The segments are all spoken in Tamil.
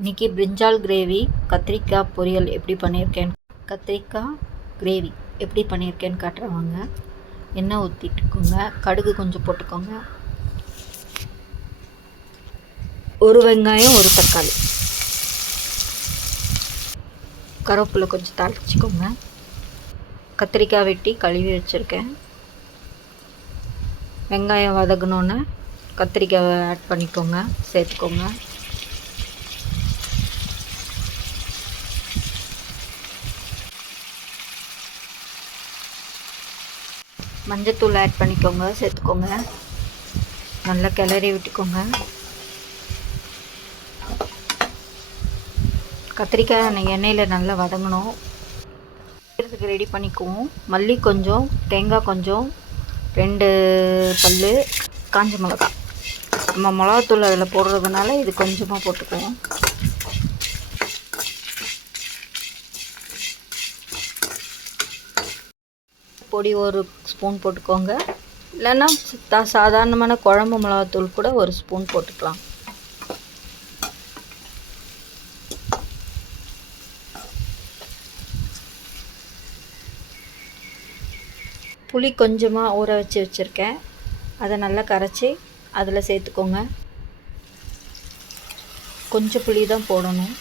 இன்றைக்கி பிரிஞ்சால் கிரேவி கத்திரிக்காய் பொரியல் எப்படி பண்ணியிருக்கேன்? கத்திரிக்காய் கிரேவி எப்படி பண்ணியிருக்கேன்னு காட்டுறவங்க எண்ணெய் ஊற்றிட்டுக்கோங்க கடுகு கொஞ்சம் போட்டுக்கோங்க. ஒரு வெங்காயம் ஒரு தக்காளி. கருவேப்பிலை கொஞ்சம் தாளிச்சிக்கோங்க. கத்திரிக்காய் வெட்டி கழுவி வச்சுருக்கேன். வெங்காயம் வதங்கினோன்னே கத்திரிக்காயை ஆட் பண்ணிக்கோங்க சேர்த்துக்கோங்க. மஞ்சத்தூள் ஆட் பண்ணிக்கோங்க சேர்த்துக்கோங்க. நல்லா கிளறி விட்டுக்கோங்க. கத்திரிக்காய் அந்த எண்ணெயில் நல்லா வதங்கணும். வைக்கிறதுக்கு ரெடி பண்ணிக்குவோம். மல்லி கொஞ்சம் தேங்காய் கொஞ்சம் ரெண்டு பல் காஞ்ச மிளகா நம்ம மிளகாத்தூள் அதில் போடுறதுனால இது கொஞ்சமாக போட்டுக்குவோம். பொடி ஒரு ஸ்பூன் போட்டுக்கோங்க. இல்லைன்னா சாதாரணமான குழம்பு மிளகாத்தூள் கூட ஒரு ஸ்பூன் போட்டுக்கலாம். புளி கொஞ்சமாக ஊற வச்சு வச்சுருக்கேன். அதை நல்லா கரைச்சி அதில் சேர்த்துக்கோங்க. கொஞ்சம் புளி தான் போடணும்.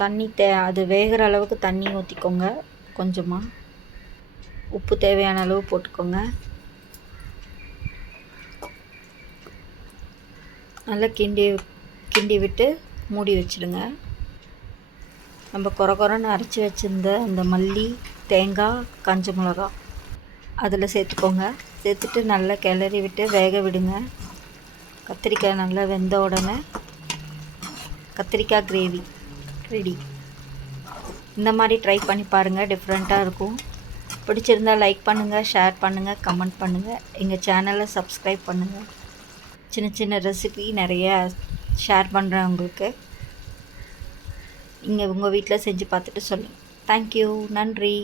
தண்ணி தே அது வேகிற அளவுக்கு தண்ணி ஊற்றிக்கோங்க கொஞ்சமாக உப்பு தேவையான அளவு போட்டுக்கோங்க. நல்லா கிண்டி கிண்டி விட்டு மூடி வச்சுடுங்க. நம்ம குறை குறைன்னு அரைச்சி வச்சுருந்த அந்த மல்லி தேங்காய் காஞ்ச மிளகா அதில் சேர்த்துக்கோங்க. சேர்த்துட்டு நல்லா கிளறி விட்டு வேக விடுங்க. கத்திரிக்காய் நல்லா வெந்த உடனே கத்திரிக்காய் கிரேவி ரெடி. இந்த மாதிரி ட்ரை பண்ணி பாருங்கள் டிஃப்ரெண்ட்டாக இருக்கும். பிடிச்சிருந்தா லைக் பண்ணுங்கள் ஷேர் பண்ணுங்கள் கமெண்ட் பண்ணுங்கள் எங்கள் சேனலை சப்ஸ்கிரைப் பண்ணுங்கள் சின்ன சின்ன ரெசிபி நிறைய ஷேர் பண்ணுறேன் உங்களுக்கு. இங்கே உங்கள் வீட்டில் செஞ்சு பார்த்துட்டு சொல்லுங்கள் தேங்க்யூ நன்றி.